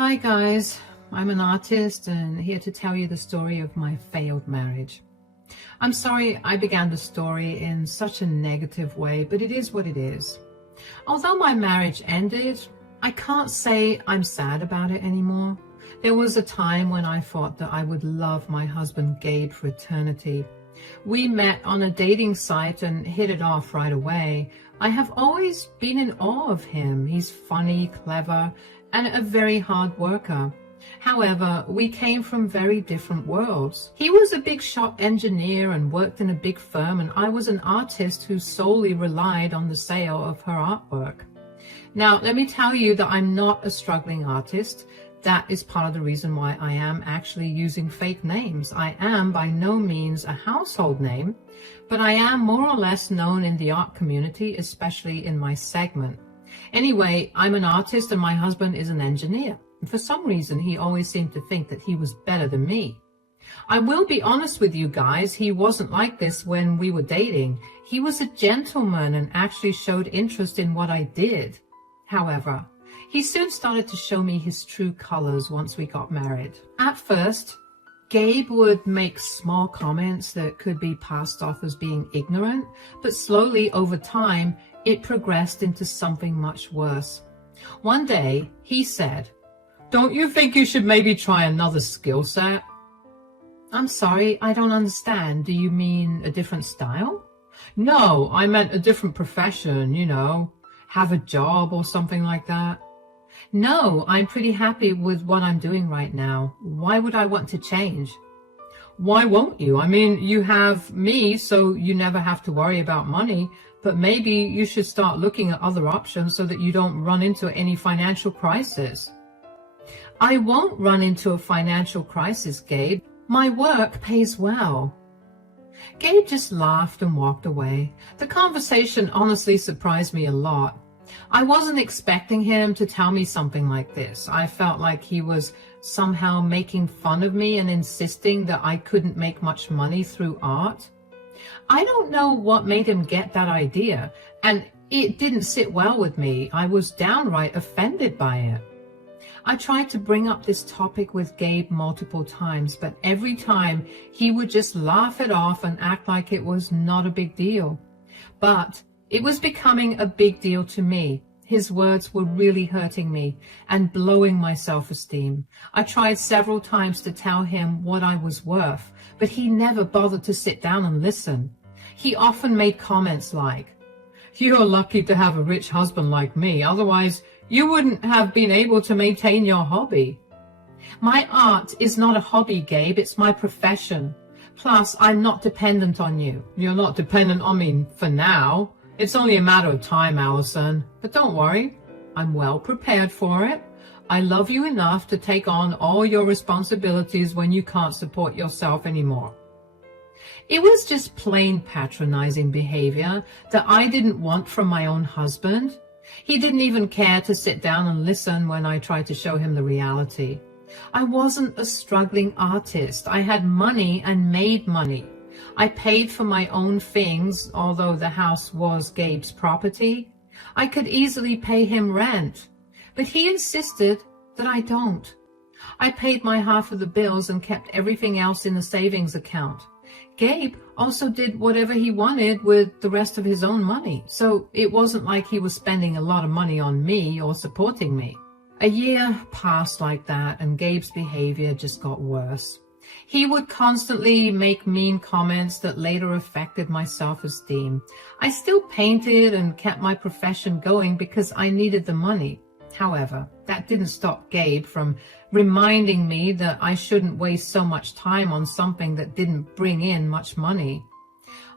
Hi guys, I'm an artist and here to tell you the story of my failed marriage. I'm sorry I began the story in such a negative way, but it is what it is. Although my marriage ended, I can't say I'm sad about it anymore. There was a time when I thought that I would love my husband Gabe for eternity. We met on a dating site and hit it off right away. I have always been in awe of him. He's funny, clever, and a very hard worker. However, we came from very different worlds. He was a big shop engineer and worked in a big firm, and I was an artist who solely relied on the sale of her artwork. Now, let me tell you that I'm not a struggling artist. That is part of the reason why I am actually using fake names. I am by no means a household name, but I am more or less known in the art community, especially in my segment. Anyway, I'm an artist and my husband is an engineer. For some reason, he always seemed to think that he was better than me. I will be honest with you guys, he wasn't like this when we were dating. He was a gentleman and actually showed interest in what I did. However, he soon started to show me his true colors once we got married. At first, Gabe would make small comments that could be passed off as being ignorant, but slowly over time, it progressed into something much worse. One day, he said, "Don't you think you should maybe try another skill set?" I'm sorry, I don't understand. Do you mean a different style? No, I meant a different profession, have a job or something like that. No, I'm pretty happy with what I'm doing right now. Why would I want to change? Why won't you? I mean, you have me, so you never have to worry about money, but maybe you should start looking at other options so that you don't run into any financial crisis. I won't run into a financial crisis, Gabe. My work pays well. Gabe just laughed and walked away. The conversation honestly surprised me a lot. I wasn't expecting him to tell me something like this. I felt like he was somehow making fun of me and insisting that I couldn't make much money through art. I don't know what made him get that idea, and it didn't sit well with me. I was downright offended by it. I tried to bring up this topic with Gabe multiple times, but every time he would just laugh it off and act like it was not a big deal. But it was becoming a big deal to me. His words were really hurting me and blowing my self-esteem. I tried several times to tell him what I was worth, but he never bothered to sit down and listen. He often made comments like, "You're lucky to have a rich husband like me, otherwise you wouldn't have been able to maintain your hobby." My art is not a hobby, Gabe, it's my profession. Plus, I'm not dependent on you. You're not dependent on me for now. It's only a matter of time, Allison. But don't worry, I'm well prepared for it. I love you enough to take on all your responsibilities when you can't support yourself anymore. It was just plain patronizing behavior that I didn't want from my own husband. He didn't even care to sit down and listen when I tried to show him the reality. I wasn't a struggling artist. I had money and made money. I paid for my own things, although the house was Gabe's property. I could easily pay him rent, but he insisted that I don't. I paid my half of the bills and kept everything else in the savings account. Gabe also did whatever he wanted with the rest of his own money, so it wasn't like he was spending a lot of money on me or supporting me. A year passed like that, and Gabe's behavior just got worse. He would constantly make mean comments that later affected my self-esteem. I still painted and kept my profession going because I needed the money. However, that didn't stop Gabe from reminding me that I shouldn't waste so much time on something that didn't bring in much money.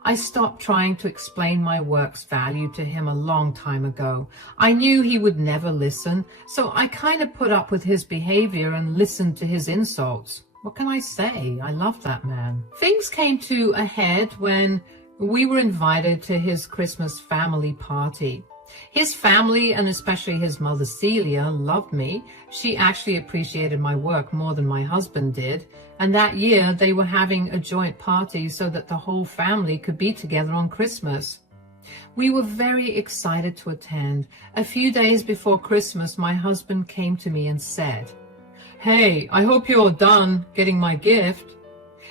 I stopped trying to explain my work's value to him a long time ago. I knew he would never listen, so I kind of put up with his behavior and listened to his insults. What can I say? I love that man. Things came to a head when we were invited to his Christmas family party. His family, and especially his mother Celia, loved me. She actually appreciated my work more than my husband did. And that year they were having a joint party so that the whole family could be together on Christmas. We were very excited to attend. A few days before Christmas, my husband came to me and said, Hey, I hope you're done getting my gift.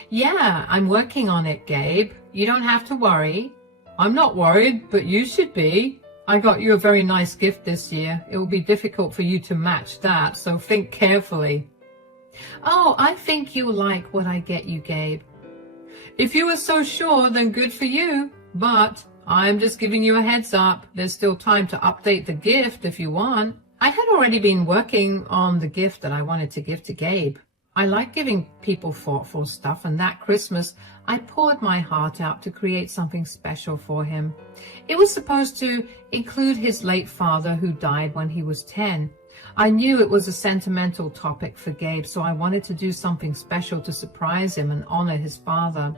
Yeah, I'm working on it, Gabe. You don't have to worry. I'm not worried, but you should be. I got you a very nice gift this year. It will be difficult for you to match that, so think carefully. Oh, I think you'll like what I get you, Gabe. If you were so sure, then good for you. But I'm just giving you a heads up. There's still time to update the gift if you want. I had already been working on the gift that I wanted to give to Gabe. I like giving people thoughtful stuff, and that Christmas I poured my heart out to create something special for him. It was supposed to include his late father who died when he was 10. I knew it was a sentimental topic for Gabe, so I wanted to do something special to surprise him and honor his father.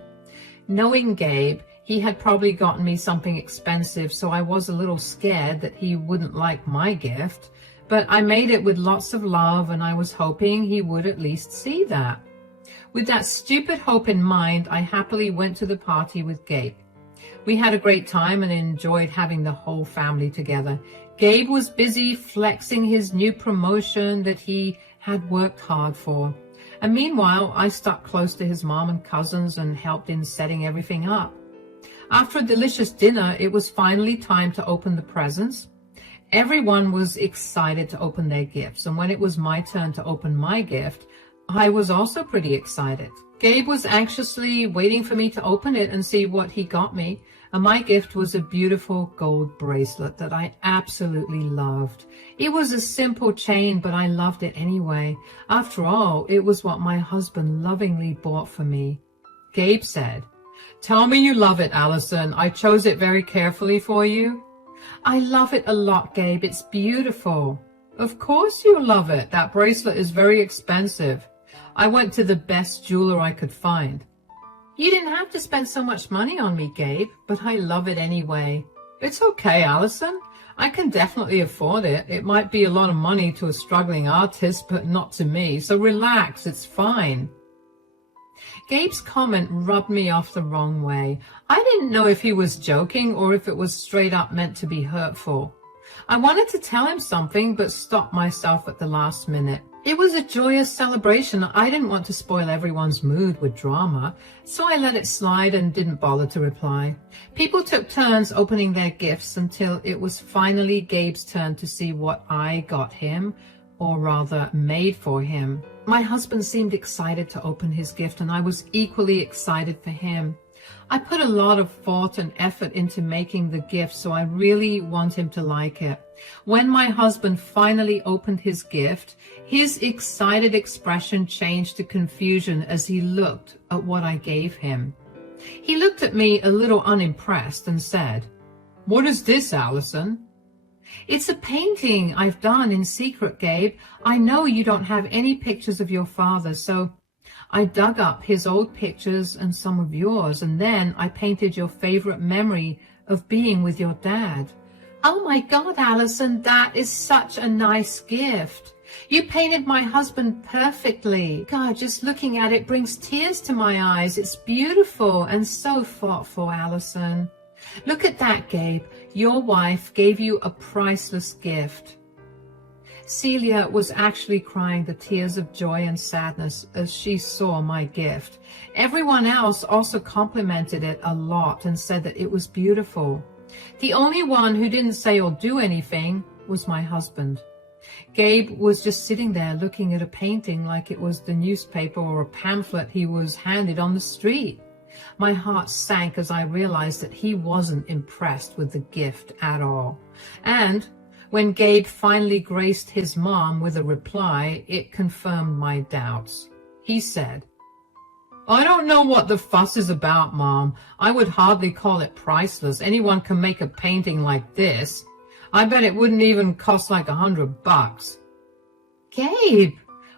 Knowing Gabe, he had probably gotten me something expensive, so I was a little scared that he wouldn't like my gift. But I made it with lots of love, and I was hoping he would at least see that. With that stupid hope in mind, I happily went to the party with Gabe. We had a great time and enjoyed having the whole family together. Gabe was busy flexing his new promotion that he had worked hard for. And meanwhile, I stuck close to his mom and cousins and helped in setting everything up. After a delicious dinner, it was finally time to open the presents. Everyone was excited to open their gifts, and when it was my turn to open my gift, I was also pretty excited. Gabe was anxiously waiting for me to open it and see what he got me, and my gift was a beautiful gold bracelet that I absolutely loved. It was a simple chain, but I loved it anyway. After all, it was what my husband lovingly bought for me. Gabe said, "Tell me you love it, Allison. I chose it very carefully for you." "I love it a lot, Gabe. It's beautiful." "Of course you love it. That bracelet is very expensive. I went to the best jeweler I could find." "You didn't have to spend so much money on me, Gabe, but I love it anyway." "It's okay, Allison. I can definitely afford it. It might be a lot of money to a struggling artist, but not to me. So relax. It's fine." Gabe's comment rubbed me off the wrong way. I didn't know if he was joking or if it was straight up meant to be hurtful. I wanted to tell him something, but stopped myself at the last minute. It was a joyous celebration. I didn't want to spoil everyone's mood with drama, so I let it slide and didn't bother to reply. People took turns opening their gifts until it was finally Gabe's turn to see what I got him, or rather made for him. My husband seemed excited to open his gift, and I was equally excited for him. I put a lot of thought and effort into making the gift, so I really want him to like it. When my husband finally opened his gift, his excited expression changed to confusion as he looked at what I gave him. He looked at me a little unimpressed and said, "What is this, Allison?" "It's a painting I've done in secret, Gabe. I know you don't have any pictures of your father, so I dug up his old pictures and some of yours, and then I painted your favorite memory of being with your dad." "Oh my God, Allison, that is such a nice gift. You painted my husband perfectly. God, just looking at it brings tears to my eyes. It's beautiful and so thoughtful, Allison. Look at that, Gabe. Your wife gave you a priceless gift." Celia was actually crying the tears of joy and sadness as she saw my gift. Everyone else also complimented it a lot and said that it was beautiful. The only one who didn't say or do anything was my husband. Gabe was just sitting there looking at a painting like it was the newspaper or a pamphlet he was handed on the street. My heart sank as I realized that he wasn't impressed with the gift at all. And when Gabe finally graced his mom with a reply, it confirmed my doubts. He said, "I don't know what the fuss is about, Mom. I would hardly call it priceless. Anyone can make a painting like this. I bet it wouldn't even cost like $100. "Gabe,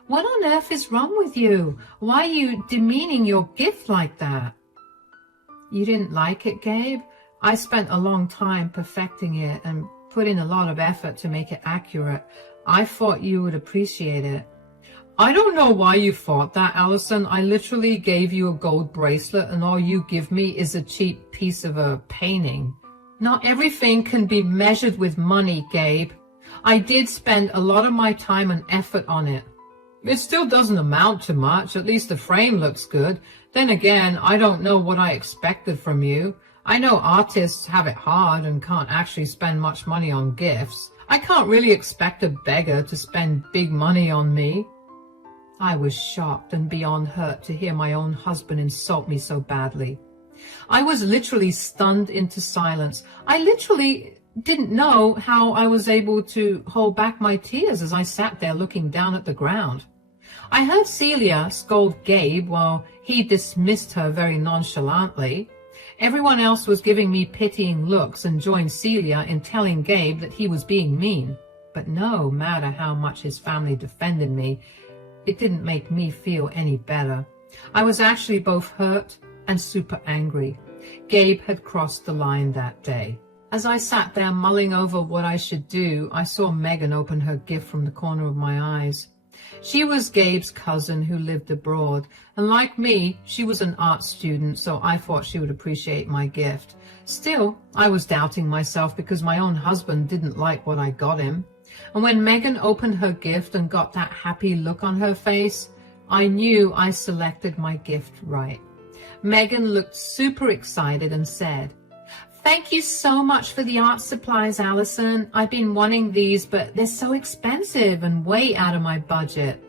what on earth is wrong with you? Why are you demeaning your gift like that?" "You didn't like it, Gabe? I spent a long time perfecting it and put in a lot of effort to make it accurate. I thought you would appreciate it." "I don't know why you thought that, Allison. I literally gave you a gold bracelet and all you give me is a cheap piece of a painting." "Not everything can be measured with money, Gabe. I did spend a lot of my time and effort on it." It still doesn't amount to much. At least the frame looks good. Then again, I don't know what I expected from you. I know artists have it hard and can't actually spend much money on gifts. I can't really expect a beggar to spend big money on me." I was shocked and beyond hurt to hear my own husband insult me so badly. I was literally stunned into silence. I literally didn't know how I was able to hold back my tears as I sat there looking down at the ground. I heard Celia scold Gabe while he dismissed her very nonchalantly. Everyone else was giving me pitying looks and joined Celia in telling Gabe that he was being mean. But no matter how much his family defended me, it didn't make me feel any better. I was actually both hurt and super angry. Gabe had crossed the line that day. As I sat there mulling over what I should do, I saw Megan open her gift from the corner of my eyes. She was Gabe's cousin who lived abroad, and like me, she was an art student, so I thought she would appreciate my gift. Still, I was doubting myself because my own husband didn't like what I got him. And when Megan opened her gift and got that happy look on her face, I knew I selected my gift right. Megan looked super excited and said, "Thank you so much for the art supplies, Allison. I've been wanting these, but they're so expensive and way out of my budget.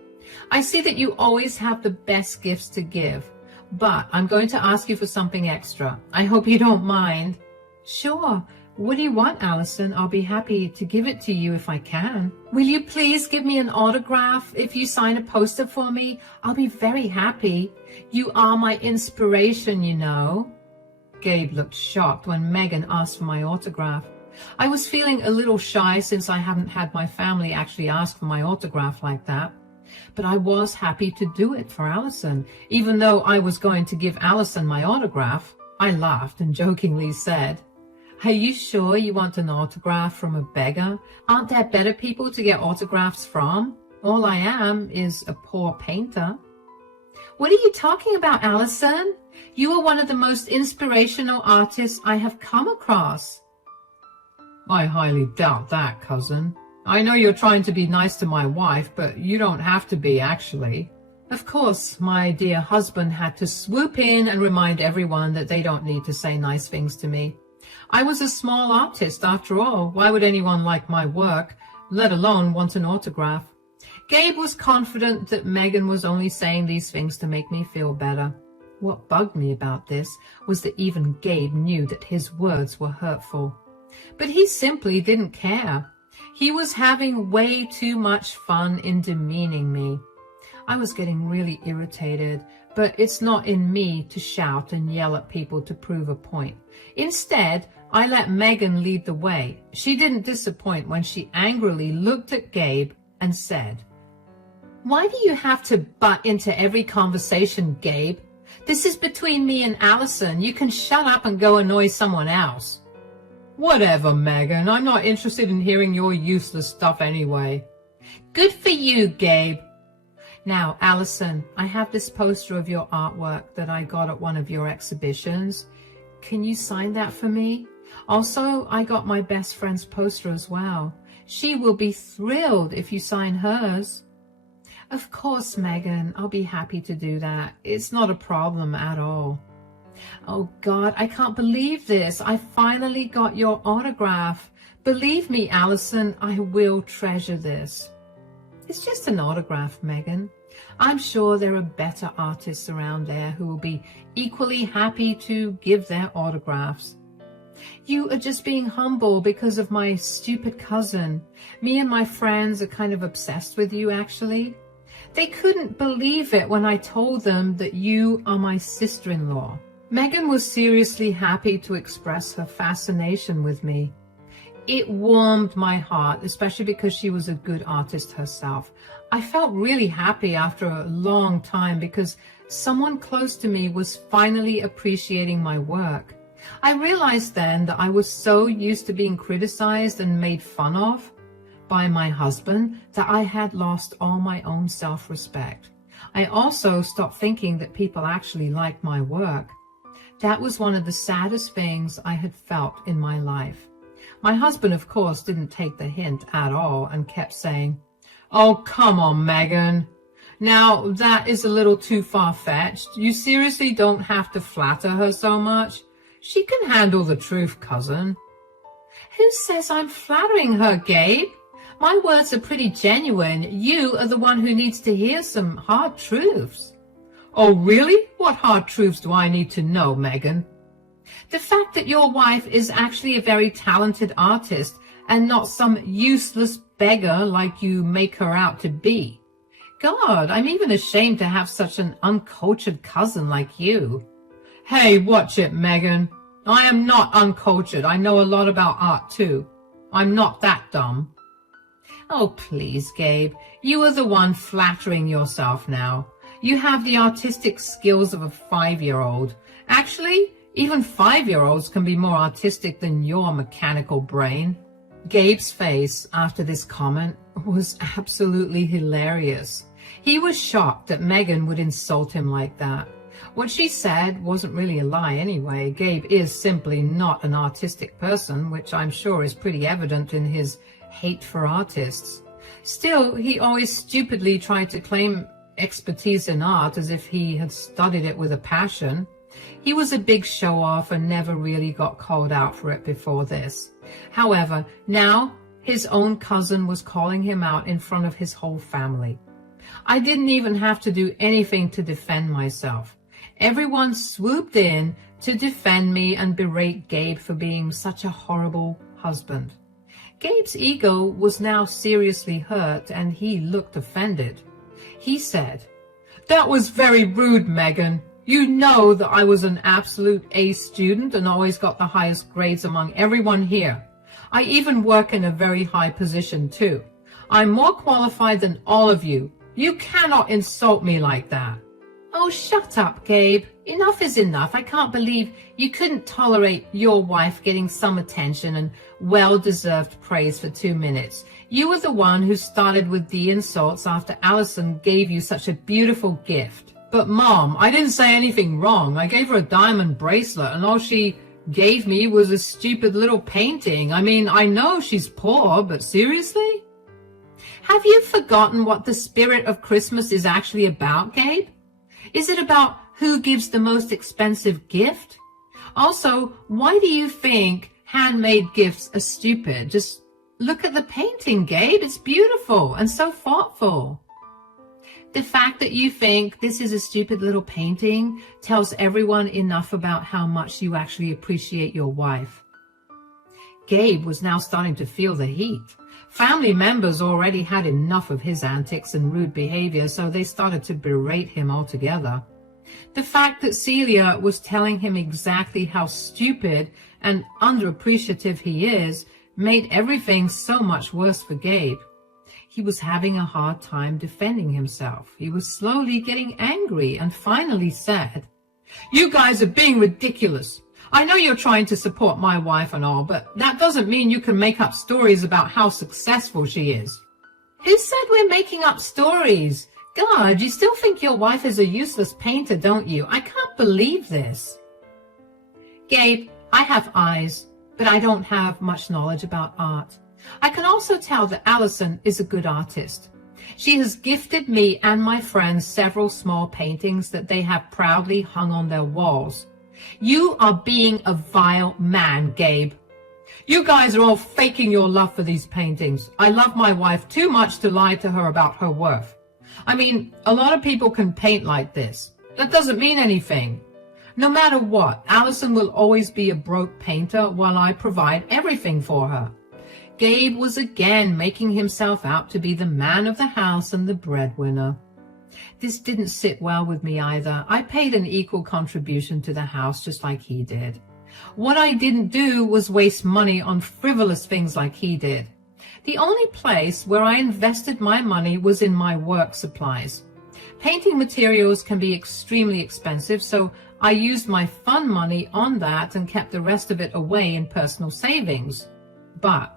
I see that you always have the best gifts to give, but I'm going to ask you for something extra. I hope you don't mind." "Sure. What do you want, Allison? I'll be happy to give it to you if I can." "Will you please give me an autograph? If you sign a poster for me, I'll be very happy. You are my inspiration, you know." Gabe looked shocked when Megan asked for my autograph. I was feeling a little shy since I haven't had my family actually ask for my autograph like that. But I was happy to do it for Allison, even though I was going to give Allison my autograph. I laughed and jokingly said, "Are you sure you want an autograph from a beggar? Aren't there better people to get autographs from? All I am is a poor painter." "What are you talking about, Allison? You are one of the most inspirational artists I have come across." "I highly doubt that, cousin. I know you're trying to be nice to my wife, but you don't have to be, actually." Of course, my dear husband had to swoop in and remind everyone that they don't need to say nice things to me. I was a small artist, after all. Why would anyone like my work, let alone want an autograph? Gabe was confident that Megan was only saying these things to make me feel better. What bugged me about this was that even Gabe knew that his words were hurtful. But he simply didn't care. He was having way too much fun in demeaning me. I was getting really irritated, but it's not in me to shout and yell at people to prove a point. Instead, I let Megan lead the way. She didn't disappoint when she angrily looked at Gabe and said, "Why do you have to butt into every conversation, Gabe? This is between me and Allison. You can shut up and go annoy someone else." "Whatever, Megan. I'm not interested in hearing your useless stuff anyway." "Good for you, Gabe. Now, Allison, I have this poster of your artwork that I got at one of your exhibitions. Can you sign that for me? Also, I got my best friend's poster as well. She will be thrilled if you sign hers." "Of course, Megan. I'll be happy to do that. It's not a problem at all." "Oh, God, I can't believe this. I finally got your autograph. Believe me, Allison, I will treasure this." "It's just an autograph, Megan. I'm sure there are better artists around there who will be equally happy to give their autographs." "You are just being humble because of my stupid cousin. Me and my friends are kind of obsessed with you, actually. They couldn't believe it when I told them that you are my sister-in-law." Megan was seriously happy to express her fascination with me. It warmed my heart, especially because she was a good artist herself. I felt really happy after a long time because someone close to me was finally appreciating my work. I realized then that I was so used to being criticized and made fun of by my husband that I had lost all my own self-respect. I also stopped thinking that people actually liked my work. That was one of the saddest things I had felt in my life. My husband, of course, didn't take the hint at all and kept saying, "Oh, come on, Megan. Now, that is a little too far-fetched. You seriously don't have to flatter her so much. She can handle the truth, cousin. Who says I'm flattering her, Gabe? My words are pretty genuine. You are the one who needs to hear some hard truths. Oh, really? What hard truths do I need to know, Megan? The fact that your wife is actually a very talented artist and not some useless beggar like you make her out to be. God, I'm even ashamed to have such an uncultured cousin like you. Hey, watch it, Megan. I am not uncultured. I know a lot about art too. I'm not that dumb. Oh, please, Gabe. You are the one flattering yourself now. You have the artistic skills of a 5-year-old. Actually, even 5-year-olds can be more artistic than your mechanical brain. Gabe's face after this comment was absolutely hilarious. He was shocked that Megan would insult him like that. What she said wasn't really a lie anyway. Gabe is simply not an artistic person, which I'm sure is pretty evident in his hate for artists. Still, he always stupidly tried to claim expertise in art as if he had studied it with a passion. He was a big show-off and never really got called out for it before this. However, now his own cousin was calling him out in front of his whole family. I didn't even have to do anything to defend myself. Everyone swooped in to defend me and berate Gabe for being such a horrible husband. Gabe's ego was now seriously hurt and he looked offended. He said, "That was very rude, Megan. You know that I was an absolute A student and always got the highest grades among everyone here. I even work in a very high position too. I'm more qualified than all of you. You cannot insult me like that." Oh, shut up, Gabe. Enough is enough. I can't believe you couldn't tolerate your wife getting some attention and well-deserved praise for 2 minutes. You were the one who started with the insults after Allison gave you such a beautiful gift. But Mom, I didn't say anything wrong. I gave her a diamond bracelet and all she gave me was a stupid little painting. I mean, I know she's poor, but seriously? Have you forgotten what the spirit of Christmas is actually about, Gabe? Is it about who gives the most expensive gift? Also, why do you think handmade gifts are stupid? Just look at the painting, Gabe. It's beautiful and so thoughtful. The fact that you think this is a stupid little painting tells everyone enough about how much you actually appreciate your wife. Gabe was now starting to feel the heat. Family members already had enough of his antics and rude behavior, so they started to berate him altogether. The fact that Celia was telling him exactly how stupid and underappreciative he is made everything so much worse for Gabe. He was having a hard time defending himself. He was slowly getting angry and finally said, "You guys are being ridiculous. I know you're trying to support my wife and all, but that doesn't mean you can make up stories about how successful she is." Who said we're making up stories? God, you still think your wife is a useless painter, don't you? I can't believe this. Gabe, I have eyes, but I don't have much knowledge about art. I can also tell that Allison is a good artist. She has gifted me and my friends several small paintings that they have proudly hung on their walls. You are being a vile man, Gabe. You guys are all faking your love for these paintings. I love my wife too much to lie to her about her worth. I mean, a lot of people can paint like this. That doesn't mean anything. No matter what, Allison will always be a broke painter while I provide everything for her. Gabe was again making himself out to be the man of the house and the breadwinner. This didn't sit well with me either. I paid an equal contribution to the house just like he did. What I didn't do was waste money on frivolous things like he did. The only place where I invested my money was in my work supplies. Painting materials can be extremely expensive, so I used my fun money on that and kept the rest of it away in personal savings. But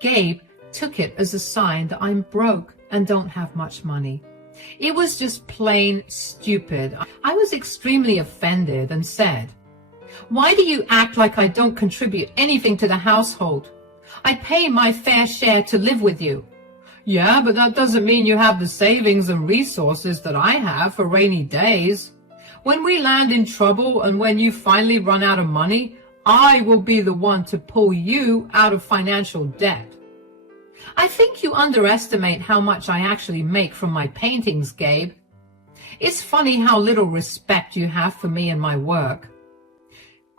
Gabe took it as a sign that I'm broke and don't have much money. It was just plain stupid. I was extremely offended and said, "Why do you act like I don't contribute anything to the household? I pay my fair share to live with you. Yeah, but that doesn't mean you have the savings and resources that I have for rainy days. When we land in trouble and when you finally run out of money, I will be the one to pull you out of financial debt. I think you underestimate how much I actually make from my paintings, Gabe. It's funny how little respect you have for me and my work.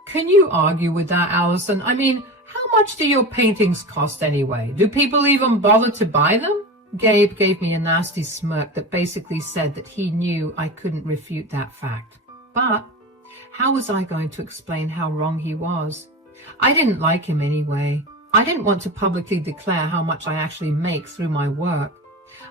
Can you argue with that, Allison? I mean, how much do your paintings cost anyway? Do people even bother to buy them? Gabe gave me a nasty smirk that basically said that he knew I couldn't refute that fact. But how was I going to explain how wrong he was? I didn't like him anyway. I didn't want to publicly declare how much I actually make through my work.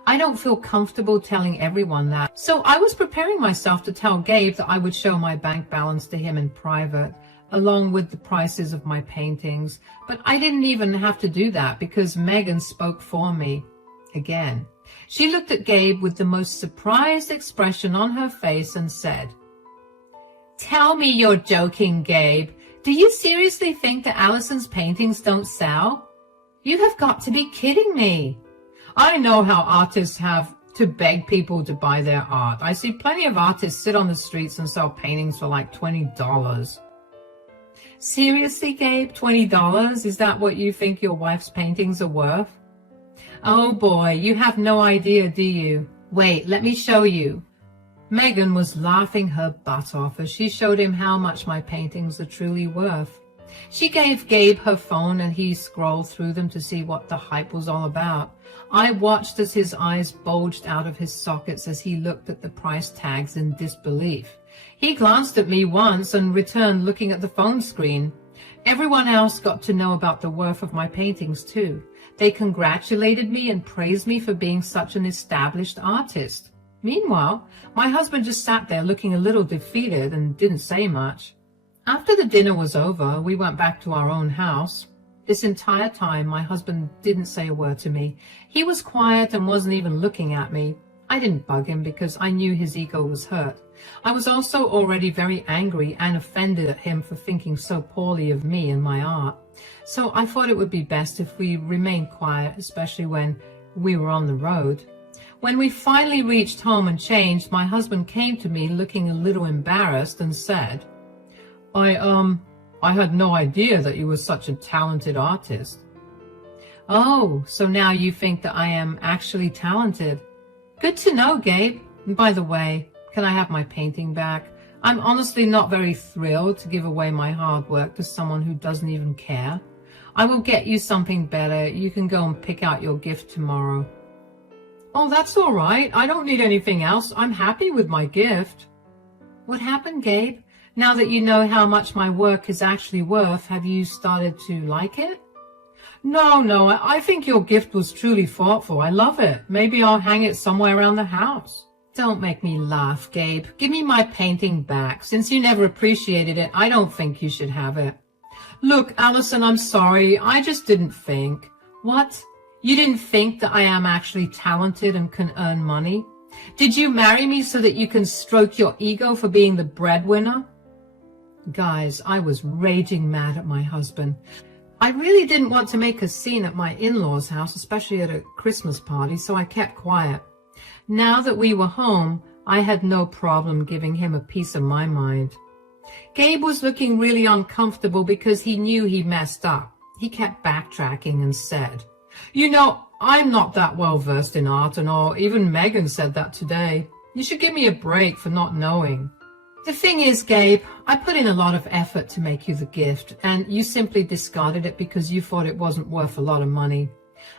I don't feel comfortable telling everyone that. So I was preparing myself to tell Gabe that I would show my bank balance to him in private, along with the prices of my paintings. But I didn't even have to do that because Megan spoke for me. Again, she looked at Gabe with the most surprised expression on her face and said, "Tell me you're joking, Gabe. Do you seriously think that Allison's paintings don't sell? You have got to be kidding me. I know how artists have to beg people to buy their art. I see plenty of artists sit on the streets and sell paintings for like $20. Seriously, Gabe, $20? Is that what you think your wife's paintings are worth? Oh boy, you have no idea, do you? Wait, let me show you." Megan was laughing her butt off as she showed him how much my paintings are truly worth. She gave Gabe her phone and he scrolled through them to see what the hype was all about. I watched as his eyes bulged out of his sockets as he looked at the price tags in disbelief. He glanced at me once and returned looking at the phone screen. Everyone else got to know about the worth of my paintings too. They congratulated me and praised me for being such an established artist. Meanwhile, my husband just sat there looking a little defeated and didn't say much. After the dinner was over, we went back to our own house. This entire time, my husband didn't say a word to me. He was quiet and wasn't even looking at me. I didn't bug him because I knew his ego was hurt. I was also already very angry and offended at him for thinking so poorly of me and my art. So I thought it would be best if we remained quiet, especially when we were on the road. When we finally reached home and changed, my husband came to me looking a little embarrassed and said, I had no idea that you were such a talented artist." "Oh, so now you think that I am actually talented. Good to know, Gabe. And by the way, can I have my painting back? I'm honestly not very thrilled to give away my hard work to someone who doesn't even care. I will get you something better. You can go and pick out your gift tomorrow." "Oh, that's all right. I don't need anything else. I'm happy with my gift." "What happened, Gabe? Now that you know how much my work is actually worth, have you started to like it?" No, I think your gift was truly thoughtful. I love it. Maybe I'll hang it somewhere around the house." "Don't make me laugh, Gabe. Give me my painting back. Since you never appreciated it, I don't think you should have it." "Look, Allison, I'm sorry. I just didn't think." "What? You didn't think that I am actually talented and can earn money? Did you marry me so that you can stroke your ego for being the breadwinner?" Guys, I was raging mad at my husband. I really didn't want to make a scene at my in-laws' house, especially at a Christmas party, so I kept quiet. Now that we were home, I had no problem giving him a piece of my mind. Gabe was looking really uncomfortable because he knew he messed up. He kept backtracking and said, "You know, I'm not that well versed in art and all. Even Megan said that today. You should give me a break for not knowing." "The thing is, Gabe, I put in a lot of effort to make you the gift, and you simply discarded it because you thought it wasn't worth a lot of money.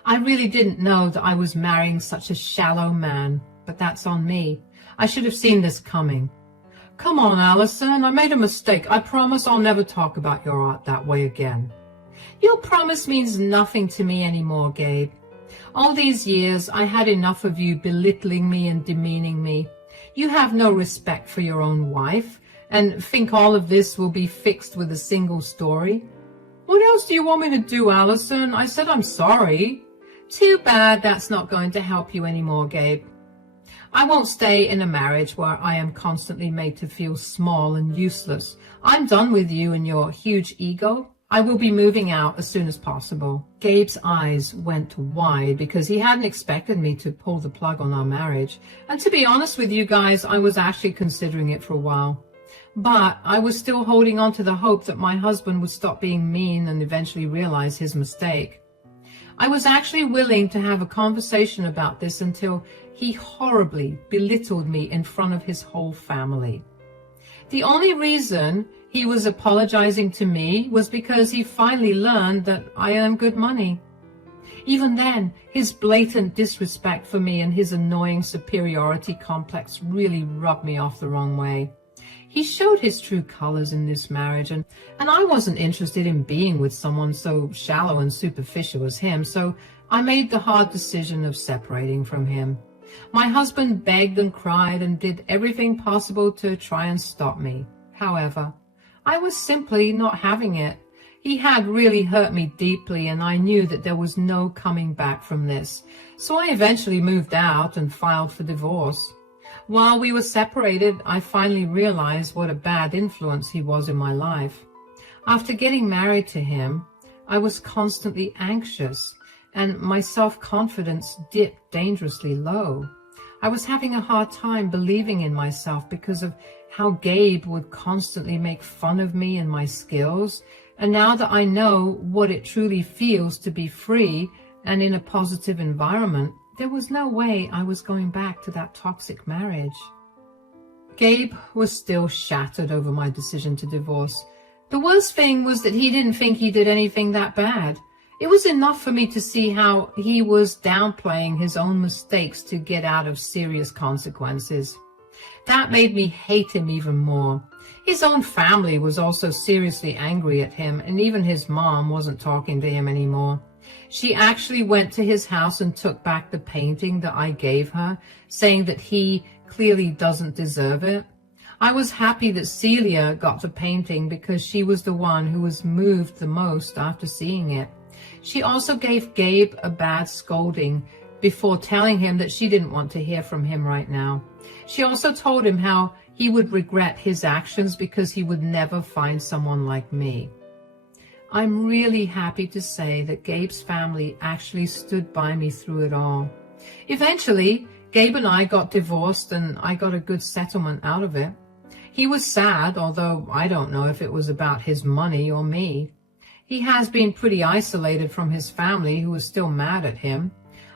I really didn't know that I was marrying such a shallow man, but that's on me. I should have seen this coming." "Come on, Allison, I made a mistake. I promise I'll never talk about your art that way again." "Your promise means nothing to me anymore, Gabe. All these years, I had enough of you belittling me and demeaning me. You have no respect for your own wife and think all of this will be fixed with a single story. What else do you want me to do, Allison? I said I'm sorry." "Too bad that's not going to help you anymore, Gabe. I won't stay in a marriage where I am constantly made to feel small and useless. I'm done with you and your huge ego. I will be moving out as soon as possible. Gabe's eyes went wide because he hadn't expected me to pull the plug on our marriage. And to be honest with you guys, I was actually considering it for a while. But I was still holding on to the hope that my husband would stop being mean and eventually realize his mistake. I was actually willing to have a conversation about this until he horribly belittled me in front of his whole family. The only reason he was apologizing to me was because he finally learned that I earn good money. Even then, his blatant disrespect for me and his annoying superiority complex really rubbed me off the wrong way. He showed his true colors in this marriage, and I wasn't interested in being with someone so shallow and superficial as him, so I made the hard decision of separating from him. My husband begged and cried and did everything possible to try and stop me. However, I was simply not having it. He had really hurt me deeply, and I knew that there was no coming back from this, so I eventually moved out and filed for divorce. While we were separated, I finally realized what a bad influence he was in my life. After getting married to him, I was constantly anxious, and my self-confidence dipped dangerously low. I was having a hard time believing in myself because of how Gabe would constantly make fun of me and my skills, and now that I know what it truly feels to be free and in a positive environment, there was no way I was going back to that toxic marriage. Gabe was still shattered over my decision to divorce. The worst thing was that he didn't think he did anything that bad. It was enough for me to see how he was downplaying his own mistakes to get out of serious consequences. That made me hate him even more. His own family was also seriously angry at him, and even his mom wasn't talking to him anymore. She actually went to his house and took back the painting that I gave her, saying that he clearly doesn't deserve it. I was happy that Celia got the painting because she was the one who was moved the most after seeing it. She also gave Gabe a bad scolding before telling him that she didn't want to hear from him right now. She also told him how he would regret his actions because he would never find someone like me. I'm really happy to say that Gabe's family actually stood by me through it all. Eventually, Gabe and I got divorced, and I got a good settlement out of it. He was sad, although I don't know if it was about his money or me. He has been pretty isolated from his family, who is still mad at him.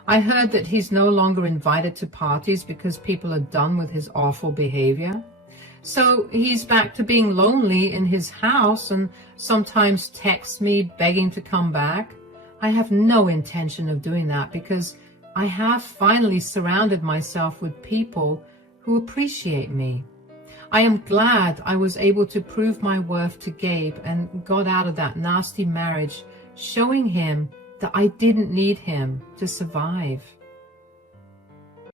I heard that he's no longer invited to parties because people are done with his awful behavior. So he's back to being lonely in his house and sometimes texts me begging to come back. I have no intention of doing that because I have finally surrounded myself with people who appreciate me. I am glad I was able to prove my worth to Gabe and got out of that nasty marriage, showing him that I didn't need him to survive.